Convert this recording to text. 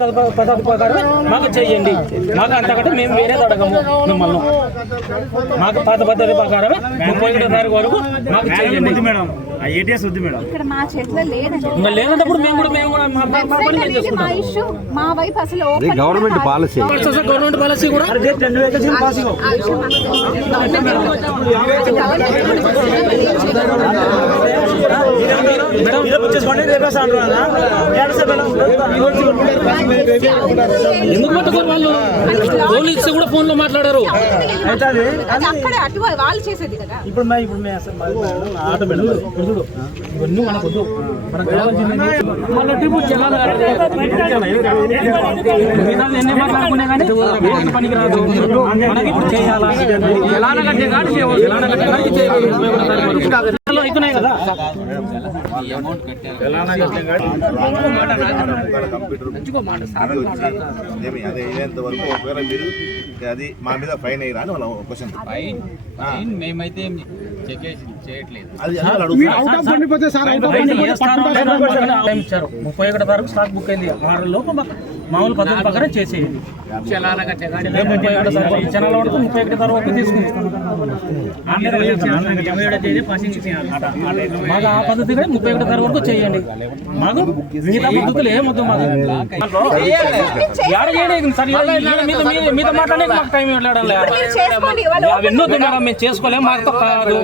ప్రకారం మాకు చేయండి మాకు అంతకంటే మేము వేరేది అడగము మిమ్మల్ని. మాకు పాత పద్ధతి ప్రకారమే ముప్పై ఒకటో తారీఖు వరకు మాకు చేయండి మేడం. ఏటీఎస్ వద్దు మేడం. ఇక్కడ మా చేతిలో లేదండి. ఇంకా లేనప్పుడు మేము కూడా కూడా మా ఇష్యూ. మా వైపు అసలు గవర్నమెంట్. పాలసీ గవర్నమెంట్ పాలసీ కూడా గవర్నమెంట్ ఎందుకు పట్టుకోరు వాళ్ళు ఫోన్ ఇస్తే కూడా ఫోన్లో మాట్లాడారు అది అక్కడే అటు వాళ్ళు చేసేది కదా ఇప్పుడు మే- ఇప్పుడు మే అసలు మరి ఆట మేడం ఇప్పుడు చూడు ఇవన్నీ మనకు వద్దు మనకు కావాల్సింది మన ట్రిప్ జనాలు మిగతాది ఎన్ని మాట్లాడుకునే కానీ వేరే పనికి రాదు మనకి ఇప్పుడు చేయాలా ఎలాన కట్టే కానీ చేయవచ్చు ఎలాన కట్టే కానీ కదా ఏమి అదే అయ్యేంత వరకు ఒకవేళ మీరు అది మా మీద ఫైన్ అయ్యారా అని వాళ్ళ క్వశ్చన్ ఫైన్ మేమైతే చెక్ చేసి చేయట్లేదు అది ముప్పై ఒకటి తారీఖు స్టాక్ బుక్ అయింది ఆరు లోపు మాకు మామూలు పద్ధతి ప్రకారం చేసేయండి. కానీ ముప్పై ఒకటి జనాల వరకు ముప్పై ఒకటి తారీఖు వరకు తీసుకుంటాం మాకు ఆ పద్ధతి కూడా ముప్పై ఒకటి తారీఖు వరకు చేయండి. మాకు మిగతా పద్ధతులు ఏమొద్దు మాకు. మీద మాట్లాడే మాకు టైం వెళ్ళడం లేదు అవన్నీ వద్దు మేడం మేము చేసుకోలేము మాకు కాదు.